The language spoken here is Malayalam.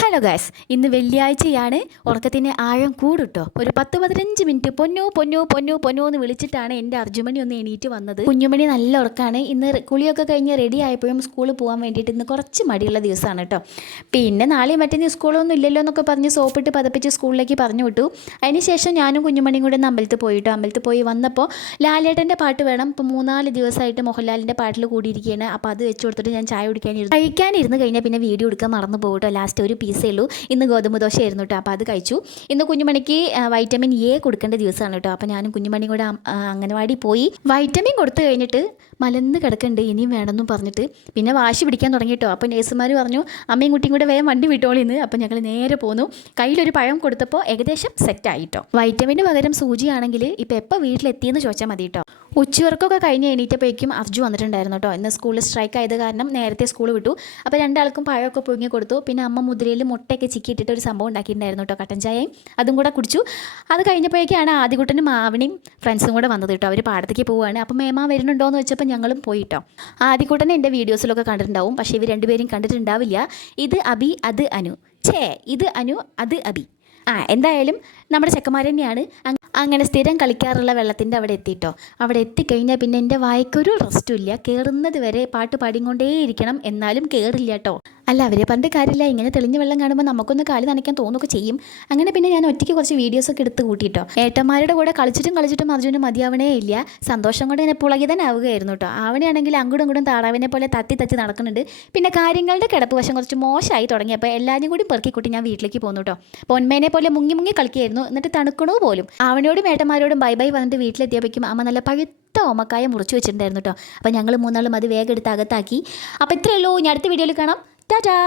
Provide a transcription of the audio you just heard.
ഹലോ ഗായ്സ്, ഇന്ന് വെള്ളിയാഴ്ചയാണ്. ഉറക്കത്തിന് ആഴം കൂടുട്ടോ. ഒരു 10-15 മിനിറ്റ് പൊന്നു പൊന്നു പൊന്നു പൊന്നു എന്ന് വിളിച്ചിട്ടാണ് എൻ്റെ അർജുമണി ഒന്ന് എണീറ്റ് വന്നത്. കുഞ്ഞുമണി നല്ല ഉറക്കാണ്. ഇന്ന് കുളിയൊക്കെ കഴിഞ്ഞ് റെഡി ആയപ്പോഴും സ്കൂളിൽ പോകാൻ വേണ്ടിയിട്ട് ഇന്ന് കുറച്ച് മടിയുള്ള ദിവസമാണ് കേട്ടോ. പിന്നെ നാളെയും മറ്റേ സ്കൂളൊന്നും ഇല്ലല്ലോ എന്നൊക്കെ പറഞ്ഞ് സോപ്പിട്ട് പതപ്പിച്ച് സ്കൂളിലേക്ക് പറഞ്ഞു വിട്ടു. അതിനുശേഷം ഞാനും കുഞ്ഞുമണിയും കൂടെ ഒന്ന് അമ്പലത്തിൽ പോയിട്ടോ. അമ്പലത്തിൽ പോയി വന്നപ്പോൾ ലാലേട്ടൻ്റെ പാട്ട് വേണം. ഇപ്പോൾ 3-4 ദിവസമായിട്ട് മോഹൻലാലിൻ്റെ പാട്ടിൽ കൂടിയിരിക്കുകയാണ്. അപ്പോൾ അത് വെച്ച് കൊടുത്തിട്ട് ഞാൻ ചായ കഴിക്കാനിരുന്ന് കഴിഞ്ഞാൽ പിന്നെ വീഡിയോ എടുക്കാൻ മറന്നു പോകട്ടോ. ലാസ്റ്റ് ഒരു പീസേ ഉള്ളൂ. ഇന്ന് ഗോതമ്പ് ദോശ ആയിരുന്നു കേട്ടോ. അപ്പോൾ അത് കഴിച്ചു. ഇന്ന് കുഞ്ഞുമണിക്ക് വൈറ്റമിൻ എ കൊടുക്കേണ്ട ദിവസമാണ് കേട്ടോ. അപ്പോൾ ഞാനും കുഞ്ഞുമണിയും കൂടെ അംഗനവാടി പോയി വൈറ്റമിൻ കൊടുത്തു കഴിഞ്ഞിട്ട് മലന്ന് കിടക്കുന്നുണ്ട്, ഇനിയും വേണമെന്നും പറഞ്ഞിട്ട് പിന്നെ വാശി പിടിക്കാൻ തുടങ്ങി കേട്ടോ. അപ്പോൾ നേഴ്സുമാർ പറഞ്ഞു അമ്മയും കുട്ടിയും കൂടെ വേഗം വണ്ടി വിട്ടോളിന്ന്. അപ്പോൾ ഞങ്ങൾ നേരെ പോന്നു. കയ്യിലൊരു പഴം കൊടുത്തപ്പോൾ ഏകദേശം സെറ്റായിട്ടോ. വൈറ്റമിന് പകരം സൂചിയാണെങ്കിൽ ഇപ്പോൾ എപ്പോൾ വീട്ടിലെത്തിയെന്ന് ചോദിച്ചാൽ മതി കേട്ടോ. ഉച്ചവർക്കൊക്കെ കഴിഞ്ഞ് എണീറ്റപ്പോഴേക്കും അർജു വന്നിട്ടുണ്ടായിരുന്നു കേട്ടോ. ഇന്ന് സ്കൂളിൽ സ്ട്രൈക്ക് ആയത് കാരണം നേരത്തെ സ്കൂൾ വിട്ടു. അപ്പോൾ രണ്ടാൾക്കും പഴമൊക്കെ പുഴുങ്ങി കൊടുത്തു. പിന്നെ അമ്മ മുദ്രയിൽ മുട്ടയൊക്കെ ചിക്കിയിട്ടിട്ട് ഒരു സംഭവം ഉണ്ടാക്കിയിട്ടുണ്ടായിരുന്നു കേട്ടോ. കട്ടൻ ചായയും അതും കൂടെ കുടിച്ചു. അത് കഴിഞ്ഞപ്പോഴേക്കാണ് ആദ്യകുട്ടനും മാവിനെയും ഫ്രണ്ട്സും കൂടെ വന്നത് കേട്ടോ. അവർ പാടത്തേക്ക് പോവുകയാണ്. അപ്പോൾ മേമ വരുന്നുണ്ടോ എന്ന് വെച്ചപ്പോൾ ഞങ്ങളും പോയിട്ടോ. ആദ്യകുട്ടനെ എൻ്റെ വീഡിയോസിലൊക്കെ കണ്ടിട്ടുണ്ടാവും, പക്ഷേ ഇവർ രണ്ടുപേരും കണ്ടിട്ടുണ്ടാവില്ല. ഇത് അബി, അത് അനു. ഇത് അനു, അത് അബി. എന്തായാലും നമ്മുടെ ചെക്കന്മാർ തന്നെയാണ്. അങ്ങനെ സ്ഥിരം കളിക്കാറുള്ള വെള്ളത്തിൻ്റെ അവിടെ എത്തിയിട്ടോ. അവിടെ എത്തിക്കഴിഞ്ഞാൽ പിന്നെ എൻ്റെ വായിക്കൊരു റെസ്റ്റും ഇല്ല. കയറുന്നത് വരെ പാട്ട് പാടിക്കൊണ്ടേയിരിക്കണം, എന്നാലും കയറില്ല കേട്ടോ. അല്ല, അവരെ പറഞ്ഞിട്ട് കാര്യമില്ല. ഇങ്ങനെ തെളിഞ്ഞ വെള്ളം കാണുമ്പോൾ നമുക്കൊന്ന് കാല് നനയ്ക്കാൻ തോന്നുകയൊക്കെ ചെയ്യും. അങ്ങനെ പിന്നെ ഞാൻ ഒറ്റയ്ക്ക് കുറച്ച് വീഡിയോസൊക്കെ എടുത്ത് കൂട്ടിയിട്ടോ. ഏട്ടന്മാരുടെ കൂടെ കളിച്ചിട്ടും അർജുനും മതിയാവണേ ഇല്ല. സന്തോഷം കൊണ്ട് ഇങ്ങനെ പുളകി തന്നെ ആവുകയായിരുന്നു കേട്ടോ. ആവണയാണെങ്കിൽ അങ്ങോട്ടും ഇങ്ങോട്ടും താറാവിനെ പോലെ തത്തി നടക്കുന്നുണ്ട്. പിന്നെ കാര്യങ്ങളുടെ കിടപ്പ് വശം കുറച്ച് മോശമായി തുടങ്ങിയപ്പോൾ എല്ലാവരും കൂടി പെറുക്കിക്കൂട്ടി ഞാൻ വീട്ടിലേക്ക് പോന്നു കേട്ടോ. പൊന്മേനെ പോലെ മുങ്ങി കളിക്കുകയായിരുന്നു. എന്നിട്ട് തണുക്കണോ പോലും. അവനോടും ഏട്ടന്മാരോടും ബൈ ബൈ വന്നിട്ട് വീട്ടിലെത്തിയപ്പോഴേക്കും അമ്മ നല്ല പഴുത്ത ഓമക്കായ മുറിച്ച് വെച്ചിട്ടുണ്ടായിരുന്നു കേട്ടോ. അപ്പോൾ ഞങ്ങൾ മൂന്നാളും അത് വേഗം എടുത്ത് അകത്താക്കി. അപ്പോൾ ഇത്രയേ ഉള്ളൂ. ഞാൻ അടുത്ത വീഡിയോയിൽ കാണാം. ടാറ്റാ.